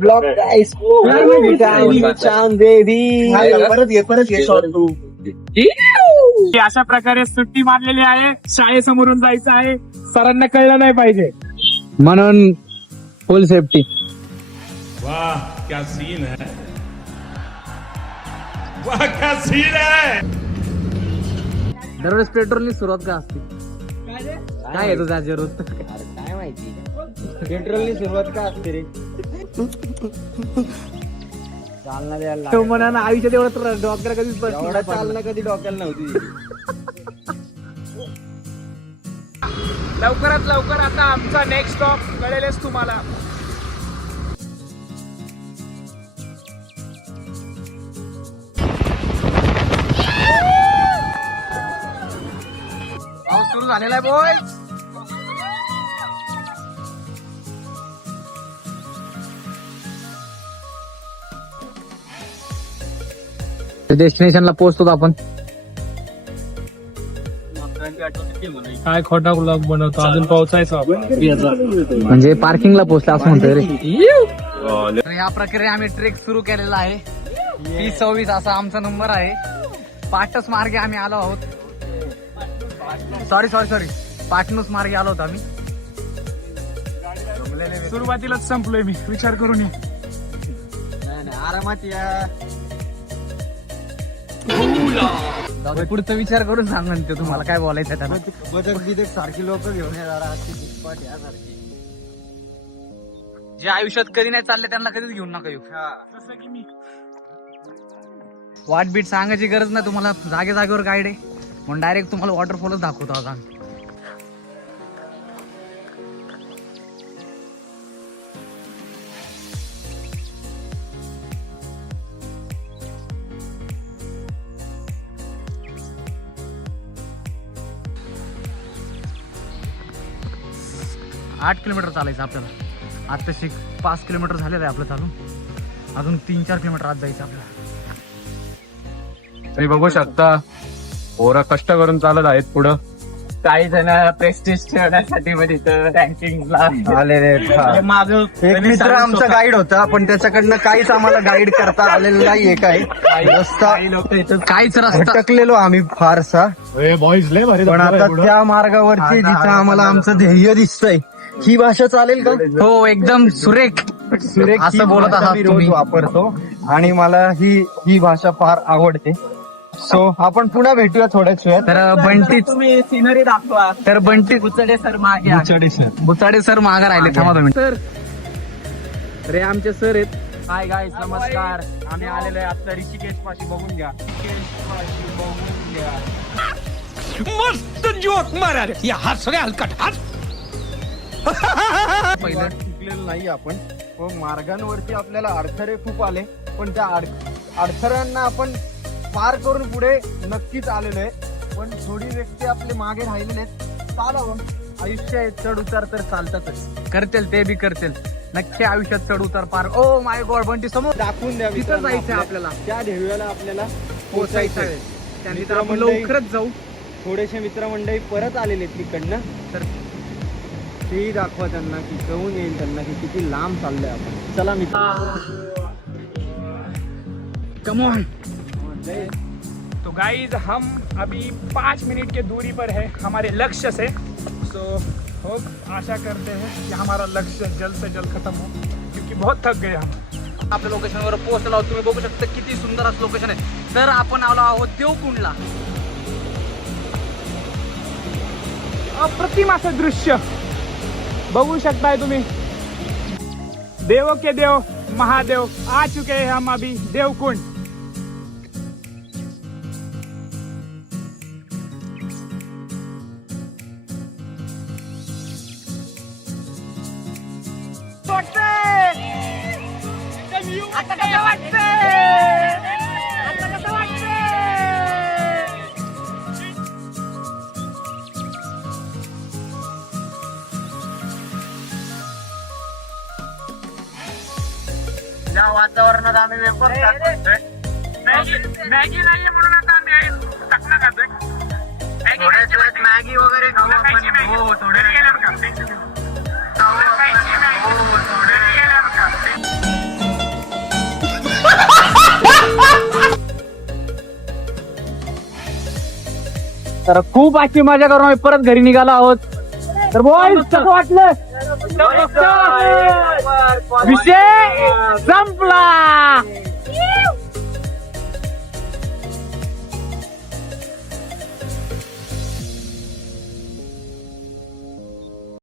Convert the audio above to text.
Block guys परत ये short तू. अशा प्रकारे सुट्टी मारलेली आहे. शाळेसमोरून जायचं आहे. सरांना कळलं नाही पाहिजे म्हणून फुल सेफ्टी. वाह क्या सीन है, वाह क्या सीन है. दररोज पेट्रोलनी सुरुवात का असते? काय आहे तुझा रोज? काय माहिती पेट्रोलनी सुरुवात का असते रे. चालना द्यायला तो म्हणा ना आयुष्यात एवढं तर डॉक्टर कधीच एवढा चालना कधी डोक्याला नव्हती. लवकरात लवकर आता आमचा नेक्स्ट स्टॉप कळेलच तुम्हाला. पाऊस सुरू झालेला आहे बॉय. डेस्टिनेशनला पोहोचतो आपण. काय खोटा ब्लॉग बनवतो, अजून पोहोचायचं आपण. म्हणजे पार्किंगला पोहोचला असं म्हणतोय रे. तर या प्रकारे आम्ही ट्रेक सुरू केलेला आहे. 30-26 असा आमचा नंबर आहे. पाटस मार्गे आम्ही आलो आहोत. सॉरी पाटणूस मार्गे आलो होतो आम्ही. सुरुवातीलाच संपलोय मी, विचार करून ये. आरामात या. पुढचा विचार करून सांग म्हणते तुम्हाला काय बोलायचं त्याला. बदक बिदक सारखी लोक घेऊन यासारखी जे आयुष्यात कधी नाही चालले त्यांना कधीच घेऊन नका येऊ. जसं की मी. वाट बीट सांगायची गरज नाही तुम्हाला. जागे जागेवर गाईड आहे म्हणून डायरेक्ट तुम्हाला वॉटरफॉलच दाखवतो आज आम्ही. आठ किलोमीटर चालायचं आपल्याला. आता 5 किलोमीटर झालेलं आहे आपलं चालून. अजून 3-4 किलोमीटर आत जायचं आपल्याला. तुम्ही बघू शकता पोरं कष्ट करून चालत आहेत पुढं. काही जण प्रेस्टिज ठेवण्यासाठी रँकिंगला आलेले. एक मित्र आमचा गाईड होता पण त्याच्याकडनं काहीच आम्हाला गाईड करता आलेलं नाहीये. रस्ता काहीच रस्ता भटकलेलो आम्ही फारसा. पण आता त्या मार्गावरती जिथं आम्हाला आमचं ध्येय दिसतंय ही भाषा चालेल का? हो एकदम सुरेख सुरेख असं ही बोलत भाषा आहात मी तुम्ही. रोज वापरतो आणि मला ही भाषा फार आवडते. सो आपण पुन्हा भेटूया थोड्याच वेळात. तर बंटी तुम्ही सिनरी दाखवा. तर बंटी बुचडे सर मागे बुचाडे सर मागे राहिले. थांबा तुम्ही. सर अरे आमचे सर आहेत. हाय गाईस नमस्कार. आम्ही आलेलो आहे आता ऋषिकेश पाशी. बघून घ्या ऋषिकेश पाशी बघून घ्या. मस्त जोक मारा रे, या हात सगळे हलकट हात. पहिलं शिकलेलो नाही आपण. पण मार्गांवरती आपल्याला अडथळे खूप आले पण त्या अडथळ्यांना आपण पार करून पुढे नक्कीच आलेलो आहे. पण थोडी व्यक्ती आपले मागे राहिलेले आहेत. चालावं. आयुष्य आहे, चढ उतार तर चालतातच. करतील ते बी करतील नक्की आयुष्यात चढ उतार पार. ओ माय गॉड बंटी समोर दाखवून द्या तिथं जायचंय आपल्याला. त्या ध्येयाला आपल्याला पोचायचं आहे. त्यानंतर आपण मित्रमंडळी- लवकरच जाऊ. थोडेसे मित्रमंडळी परत आलेले आहेत तिकडनं. तर तेही दाखवा त्यांना की कळून येईल त्यांना की किती लांब चाललोय आपण. चला मित्र. Come on. तो गाइज हम अभी 5 मिनट के दूरी पर है हमारे लक्ष्य से. सो होप आशा करते हैं कि हमारा लक्ष्य जल्द से जल्द खत्म हो क्योंकि बहुत थक गए हम. आपल्या लोकेशनवर पोहोचलो आहोत. तुम्ही बघू शकता किती सुंदर असं लोकेशन आहे. तर आपण आलो आहोत देवकुंडला. अप्रतिम असं दृश्य बघू शकताय तुम्ही. देवों के देव महादेव आ चुके हैं हम अभी देवकुंड. आता कसं वाटतंय? आता कसं वाटतंय? या वातावरणात आम्ही वेपर मॅगी नाही म्हणून आता आम्ही टाकणं खातोय. मॅगी वगैरे खाऊ आपण. हो थोडे गेलं का? तर खूप अशी मजा करून आम्ही परत घरी निघालो आहोत. तर बॉयज कसं वाटलं? विषय संपला.